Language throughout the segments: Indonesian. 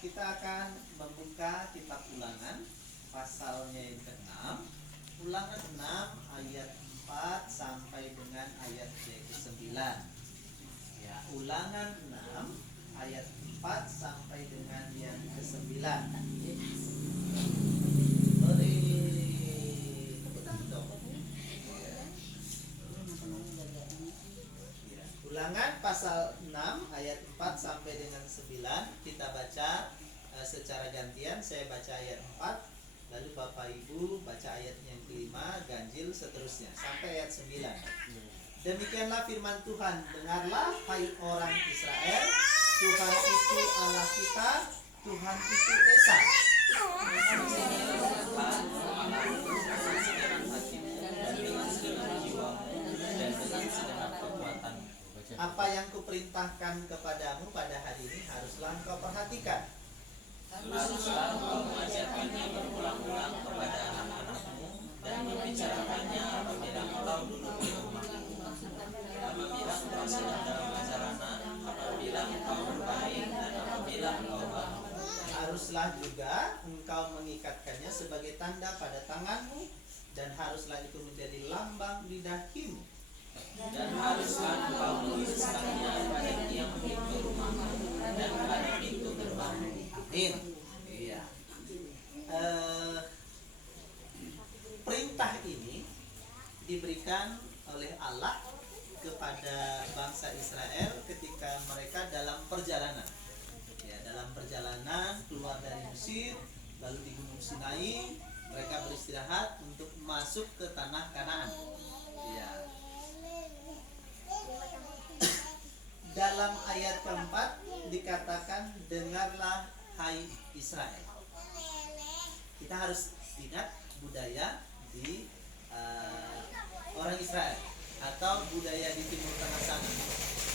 kita akan membuka kitab Ulangan pasalnya yang ke-6. Ulangan 6 ayat 4 sampai dengan ayat yang ke-9. Ya, Ulangan 6 ayat 4 sampai dengan yang ke-9. Ulangan pasal 6 ayat 4 sampai dengan 9. Kita baca secara gantian. Saya baca ayat 4, lalu Bapak Ibu baca ayat yang kelima, ganjil seterusnya sampai ayat 9. Demikianlah firman Tuhan. Dengarlah hai orang Israel, Tuhan itu Allah kita, Tuhan itu Esa. Apa yang kuperintahkan kepadamu pada hari ini haruslah engkau perhatikan. Haruslah engkau mengajarkannya berulang-ulang kepada anak-anakmu dan membicarakannya apabila engkau duduk di rumahmu, apabila engkau sedang dalam perjalanan, apabila engkau berbaring, dan apabila engkau bangun. Haruslah juga engkau mengikatkannya sebagai tanda pada tanganmu, dan haruslah itu menjadi lambang di dahimu. Dan haruslah engkau menuliskannya pada tiang pintu rumahmu dan pada pintu gerbangmu. Iya. Perintah ini diberikan oleh Allah kepada bangsa Israel ketika mereka dalam perjalanan. Ya, dalam perjalanan keluar dari Mesir, lalu di Gunung Sinai, mereka beristirahat untuk masuk ke tanah Kanaan. Ya. Dalam ayat keempat dikatakan, dengarlah hai Israel. Kita harus ingat budaya di orang Israel atau budaya di Timur Tengah sana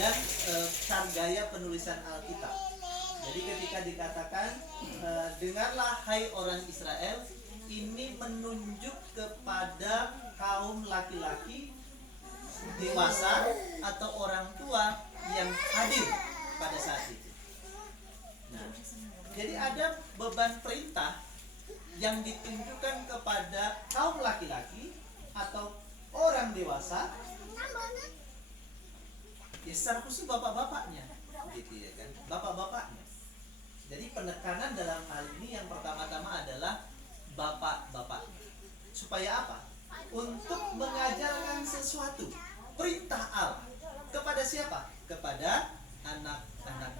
dan gaya penulisan Alkitab. Jadi ketika dikatakan dengarlah hai orang Israel, ini menunjuk kepada kaum laki-laki dewasa atau orang tua yang hadir pada saat itu. Nah, jadi ada beban perintah yang ditunjukkan kepada kaum laki-laki atau orang dewasa, ya secara khusus bapak-bapaknya, gitu ya kan, bapak-bapaknya. Jadi penekanan dalam hal ini yang pertama-tama adalah bapak-bapak. Supaya apa? Untuk mengajarkan sesuatu, perintah Allah kepada siapa? Kepada anak-anak.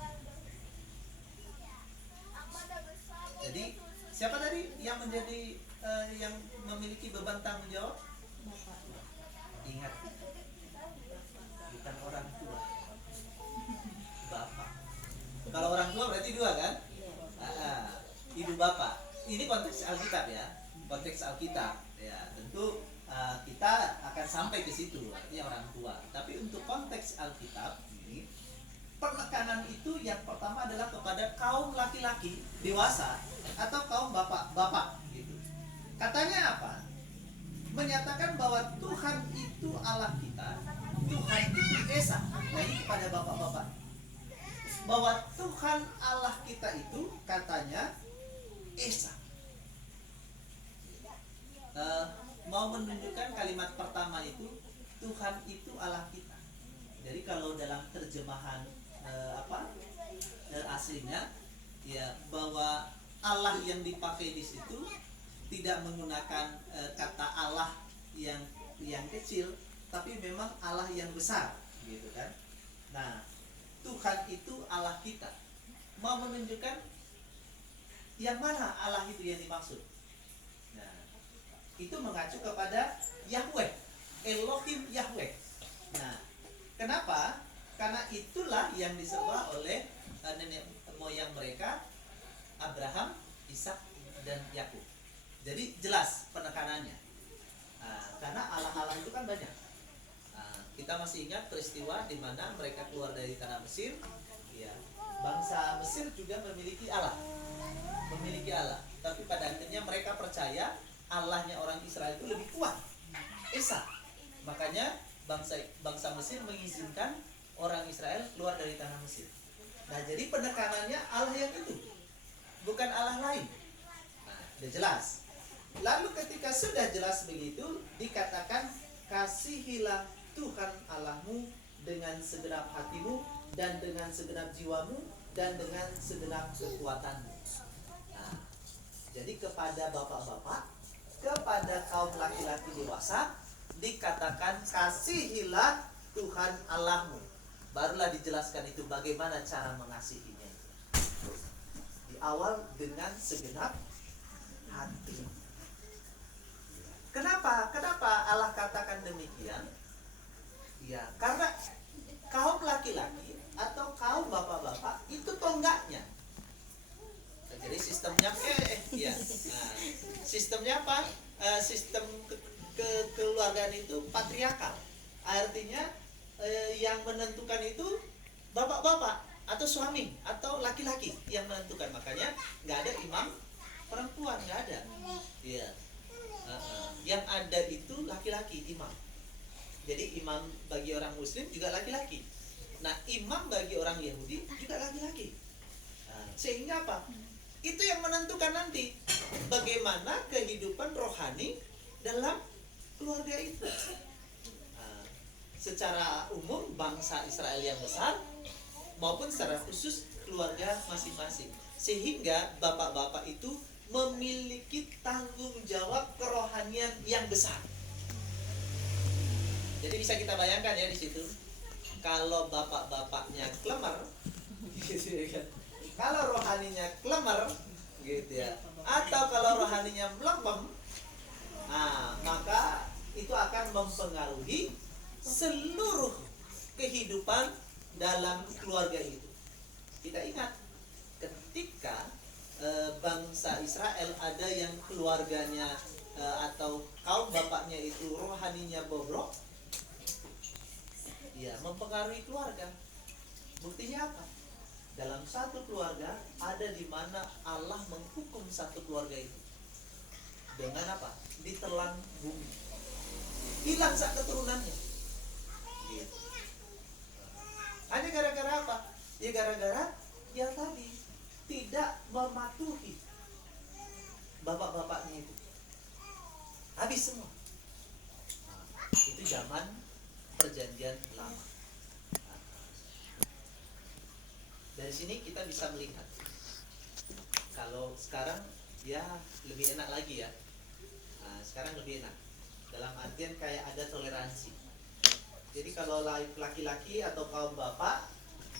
Jadi siapa tadi yang menjadi yang memiliki beban tanggung jawab? Ingat, bukan orang tua, bapak. Kalau orang tua berarti dua kan? Ibu bapak. Ini konteks Alkitab ya, konteks Alkitab ya. Tentu kita akan sampai ke situ, artinya orang tua. Tapi untuk konteks Alkitab ini, penekanan itu yang pertama adalah kepada kaum laki-laki dewasa atau kaum bapak-bapak gitu. Katanya apa? Menyatakan bahwa Tuhan itu Allah kita, Tuhan itu Esa. Nah, ini kepada bapak-bapak. Bahwa Tuhan Allah kita itu katanya Esa. Mau menunjukkan kalimat pertama itu Tuhan itu Allah kita. Jadi kalau dalam terjemahan aslinya ya, bahwa Allah yang dipakai di situ tidak menggunakan kata Allah yang kecil, tapi memang Allah yang besar, gitu kan. Nah, Tuhan itu Allah kita. Mau menunjukkan yang mana Allah itu yang dimaksud. Nah, itu mengacu kepada Yahweh, Elohim Yahweh. Nah, kenapa? Karena itulah yang disembah oleh nenek moyang mereka, Abraham, Ishak, dan Yakub. Jadi jelas penekanannya. Karena Allah-Allah itu kan banyak. Kita masih ingat peristiwa di mana mereka keluar dari tanah Mesir. Ya, bangsa Mesir juga memiliki Allah, Tapi pada akhirnya mereka percaya Allahnya orang Israel itu lebih kuat, Esa. Makanya bangsa Mesir mengizinkan orang Israel keluar dari tanah Mesir. Nah, jadi penekanannya Allah yang itu. bukan Allah lain. Nah, udah jelas. Lalu ketika sudah jelas begitu, dikatakan kasihilah Tuhan Allahmu dengan segenap hatimu dan dengan segenap jiwamu dan dengan segenap kekuatanmu. Nah, jadi kepada bapak-bapak, kepada kaum laki-laki dewasa dikatakan kasihilah Tuhan Allahmu. Barulah dijelaskan itu bagaimana cara mengasihinya. Di awal dengan segenap hati. Kenapa? Kenapa Allah katakan demikian? Ya, karena kaum laki-laki atau kaum bapak-bapak itu tonggaknya. Jadi sistemnya ya. Nah, sistemnya apa? Sistem kekeluargaan itu patriarkal. Artinya yang menentukan itu bapak-bapak atau suami atau laki-laki yang menentukan. Makanya nggak ada imam perempuan, nggak ada. Iya. Yang ada itu laki-laki imam. Jadi imam bagi orang Muslim juga laki-laki. Nah, imam bagi orang Yahudi juga laki-laki. Sehingga apa? Itu yang menentukan nanti bagaimana kehidupan rohani dalam keluarga itu. Secara umum bangsa Israel yang besar maupun secara khusus keluarga masing-masing. Sehingga bapak-bapak itu memiliki tanggung jawab kerohanian yang besar. Jadi bisa kita bayangkan ya di situ, kalau bapak-bapaknya klemer, gitu ya kan? Kalau rohaninya klemer, gitu ya, atau kalau rohaninya melempem, nah maka itu akan mempengaruhi seluruh kehidupan dalam keluarga itu. Kita ingat ketika bangsa Israel ada yang keluarganya atau kaum bapaknya itu rohaninya bobrok, ya mempengaruhi keluarga. Buktinya apa? Dalam satu keluarga ada di mana Allah menghukum satu keluarga itu dengan apa? Ditelan bumi, hilang sak keturunannya. Gitu. Hanya gara-gara apa? Ya gara-gara ya tadi tidak mematuhi bapak-bapaknya itu. Habis semua. Nah, itu zaman perjanjian lama. Nah, dari sini kita bisa melihat kalau sekarang ya lebih enak lagi ya. Nah, sekarang lebih enak dalam artian kayak ada toleransi. Jadi kalau laki-laki atau kaum bapak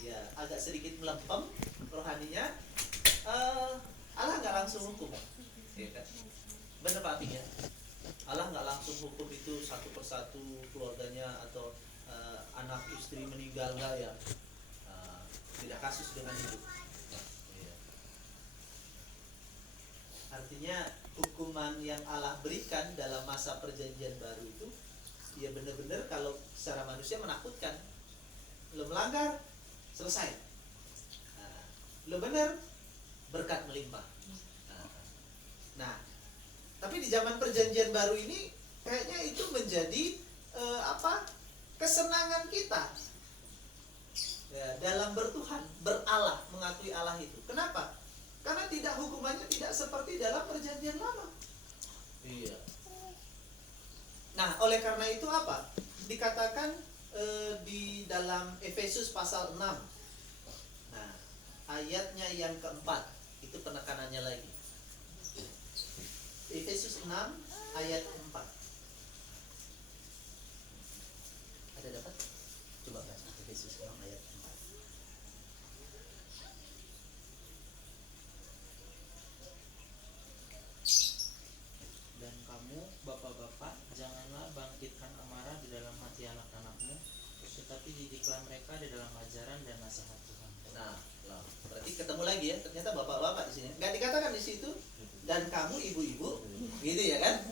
ya agak sedikit melempem rohaninya, Allah nggak langsung hukum, ya kan? Benar Pak Aping ya? Allah nggak langsung hukum itu satu persatu keluarganya atau anak istri meninggal, nggak ya? Tidak kasus dengan itu. Ya. Artinya hukuman yang Allah berikan dalam masa perjanjian baru itu ya benar-benar kalau secara manusia menakutkan. Lo melanggar, selesai. Lo benar, berkat melimpah. Nah, tapi di zaman perjanjian baru ini kayaknya itu menjadi kesenangan kita ya, dalam bertuhan, beralah, mengakui Allah itu. Kenapa? Karena tidak hukumannya tidak seperti dalam perjanjian lama. Iya. Nah, oleh karena itu apa? Dikatakan di dalam Efesus pasal 6. Nah, ayatnya yang keempat itu penekanannya lagi. Efesus 6 ayat 4. Ada dapat? Coba baca Efesus 6 ayat 4. Dan kamu, bapak-bapak, janganlah bangkitkan amarah di dalam hati anak-anakmu, tetapi didiklah mereka di dalam ajaran dan nasihat Tuhan. Nah, berarti ketemu lagi ya, ternyata bapak-bapak di sini. Enggak dikatakan di situ dan kamu ibu-ibu, gitu ya kan?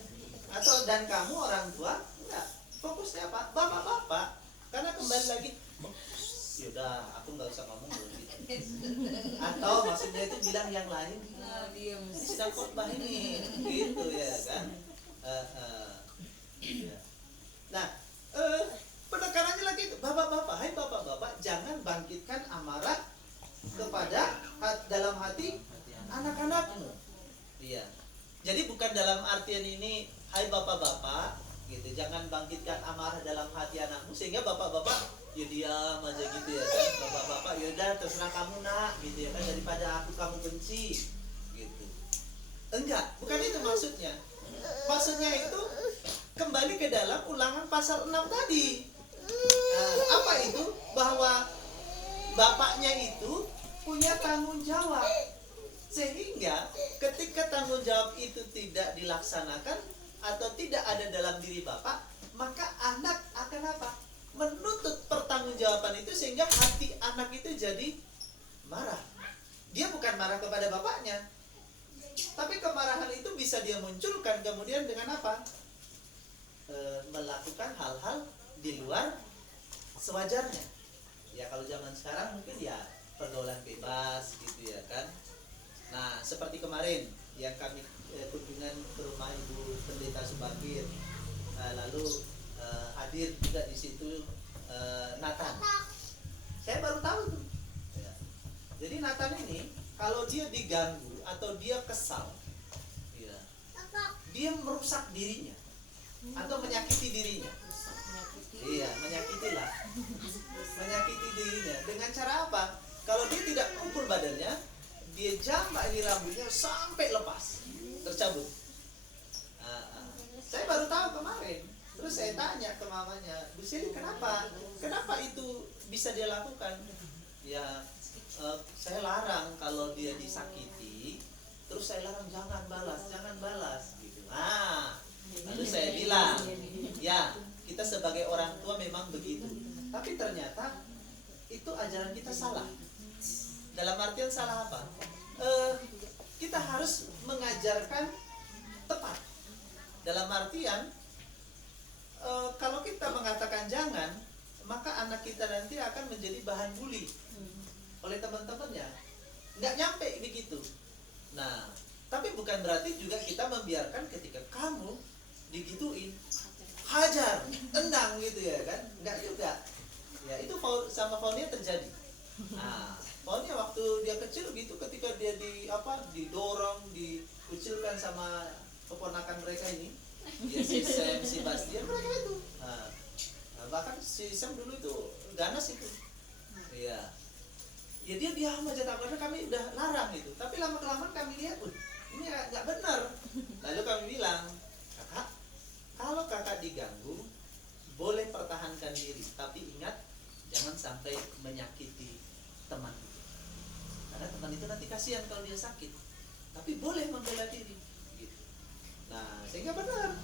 Atau dan kamu orang tua, enggak. Fokusnya apa? Bapak-bapak. Karena kembali lagi, yaudah aku nggak usah ngomong dulu gitu. Atau maksudnya itu bilang yang lain, sedang khotbah ini, gitu ya kan? Nah, penekanannya lagi, bapak-bapak, hai bapak-bapak, jangan bangkitkan amarah kepada dalam hati anak-anak. artian ini, hai bapak-bapak, gitu, jangan bangkitkan amarah dalam hati anakmu, sehingga bapak-bapak ya diam aja gitu ya kan, bapak-bapak yaudah terserah kamu nak, gitu ya kan, daripada aku kamu benci, gitu. Enggak, bukan itu maksudnya. Maksudnya itu kembali ke dalam Ulangan pasal 6 tadi. Nah, apa itu? Bahwa bapaknya itu punya tanggung jawab, sehingga ketika tanggung jawab itu tidak dilaksanakan atau tidak ada dalam diri bapak, maka anak akan apa? Menuntut pertanggungjawaban itu, sehingga hati anak itu jadi marah. Dia bukan marah kepada bapaknya, tapi kemarahan itu bisa dia munculkan kemudian dengan apa? Melakukan hal-hal di luar sewajarnya. Ya kalau zaman sekarang mungkin ya pergaulan bebas gitu ya kan. Nah seperti kemarin yang kami kunjungan ke rumah Ibu Pendeta Subakir, lalu hadir juga di situ Nathan. Saya baru tahu tuh. Ya. Jadi Nathan ini kalau dia diganggu atau dia kesal, ya, dia merusak dirinya atau menyakiti dirinya. Iya, menyakitilah. Menyakiti dirinya dengan cara apa? Kalau dia tidak kumpul badannya, dia jambak ini rambutnya sampai lepas, tercabut. Saya baru tahu kemarin. Terus saya tanya ke mamanya, Bu Sili, kenapa? Kenapa itu bisa dia lakukan? Ya, saya larang kalau dia disakiti. Terus saya larang jangan balas, gitu. Lalu saya bilang, ya kita sebagai orang tua memang begitu. Tapi ternyata itu ajaran kita salah. Dalam artian salah apa? Kita harus mengajarkan tepat. Dalam artian kalau kita mengatakan jangan, maka anak kita nanti akan menjadi bahan bully oleh teman-temannya. Nggak nyampe begitu. Nah, tapi bukan berarti juga kita membiarkan ketika kamu digituin, hajar, tendang gitu ya kan? Nggak juga. Ya itu sama Faunia terjadi. Nah, Faunia waktu dia kecil gitu, ketika dia didorong, dikucilkan sama keponakan mereka ini, ya si Sam, si Bastian, mereka itu. Nah, bahkan si Sam dulu itu ganas itu. Iya. Ya dia diam aja, tak karena kami udah larang itu. Tapi lama-kelamaan kami lihat, ini nggak benar. Lalu kami bilang, kakak, kalau kakak diganggu, boleh pertahankan diri, tapi ingat jangan sampai menyakiti teman itu. Karena teman itu nanti kasihan kalau dia sakit. Tapi boleh membela diri. Gitu. Nah, sehingga benar.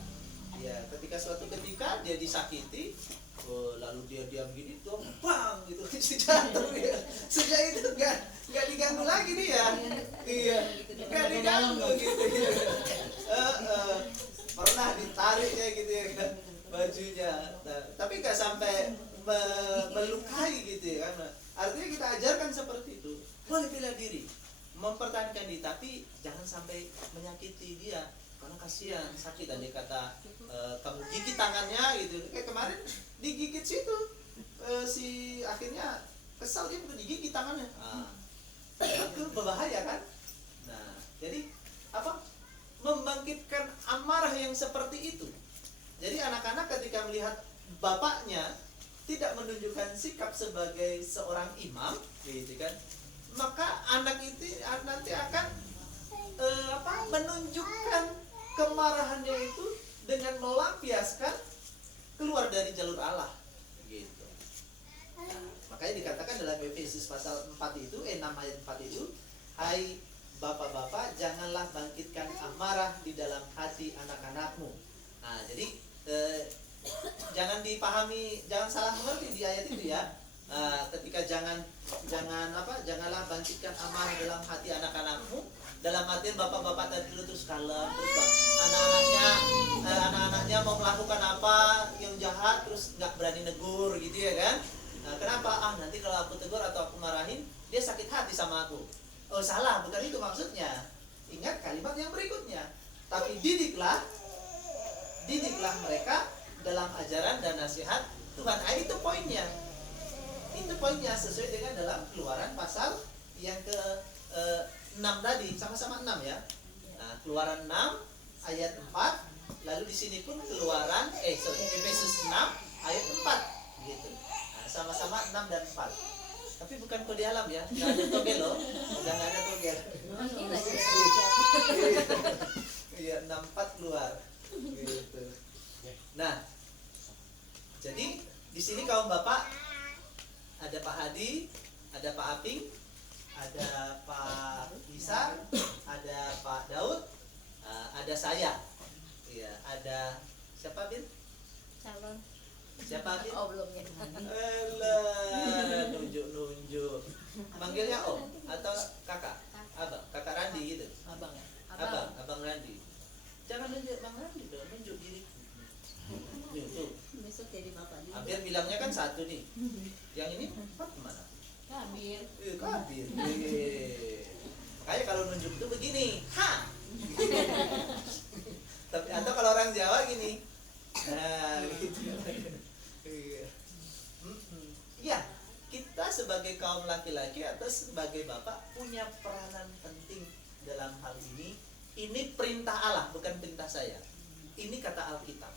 Ya, ketika suatu ketika dia disakiti, lalu dia diam gini tuh, bang gitu, jatuh ya. Sejak itu nggak diganggu lagi dia. Iya, nggak diganggu gitu. Pernah ditarik ya gitu ya kan bajunya. Nah, tapi nggak sampai melukai gitu ya kan. Artinya kita ajarkan seperti itu. Boleh bela diri, mempertahankan diri, tapi jangan sampai menyakiti dia. Karena kasihan, sakit. Dan dia kata, kamu gigit tangannya gitu. Kayak kemarin digigit situ, si akhirnya kesal dia digigit tangannya. Itu berbahaya kan. Nah, jadi apa? Membangkitkan amarah yang seperti itu. Jadi anak-anak ketika melihat bapaknya tidak menunjukkan sikap sebagai seorang imam, gitu kan, maka anak itu nanti akan menunjukkan kemarahannya itu dengan melampiaskan keluar dari jalur Allah, gitu. Nah, makanya dikatakan dalam Efesus pasal 4 itu, 6 ayat 4 itu, hai bapak-bapak, janganlah bangkitkan amarah di dalam hati anak-anakmu. Nah, jadi jangan salah mengerti di ayat itu ya. Ketika janganlah bangkitkan amarah dalam hati anak-anakmu, dalam artian bapak-bapak tadi dulu terus kalem, terus anak-anaknya mau melakukan apa yang jahat terus nggak berani negur gitu ya kan. Kenapa? Nanti kalau aku tegur atau aku marahin dia sakit hati sama aku. Oh salah, bukan itu maksudnya. Ingat kalimat yang berikutnya. Tapi didiklah mereka dalam ajaran dan nasihat Tuhan. Itu poinnya. Itu poinnya sesuai dengan dalam Keluaran pasal yang ke 6 tadi, sama-sama 6 ya. Nah, Keluaran 6 ayat 4, lalu di sini pun Efesus 6 ayat 4 gitu. Nah, sama-sama 6 dan 4. Tapi bukan kode alam ya, nggak ada togel loh, udah nggak ada togel. Iya, 64 keluar gitu. Nah, jadi di sini kaum bapak ada Pak Hadi, ada Pak Aping, ada Pak Isar, ada Pak Daud, ada saya. Iya, ada siapa Bin? Calon. Siapa Bin? Oh, belum ya. Elah, nunjuk-nunjuk. Manggilnya Om atau Kakak? Abang, Kakak Randi gitu. Abang ya. Abang Randi. Jangan nunjuk Bang Randi dong, nunjuk diriku. Tuh. Besok jadi bapak juga. Hampir bilangnya kan satu nih. Yang ini 4 kemana? Kabir. Kabir. Makanya kalau nunjuk itu begini, ha. Tapi atau kalau orang Jawa gini. Nah, gitu. Iya. Iya, kita sebagai kaum laki-laki atau sebagai bapak punya peranan penting dalam hal ini. Ini perintah Allah, bukan perintah saya. Ini kata Alkitab.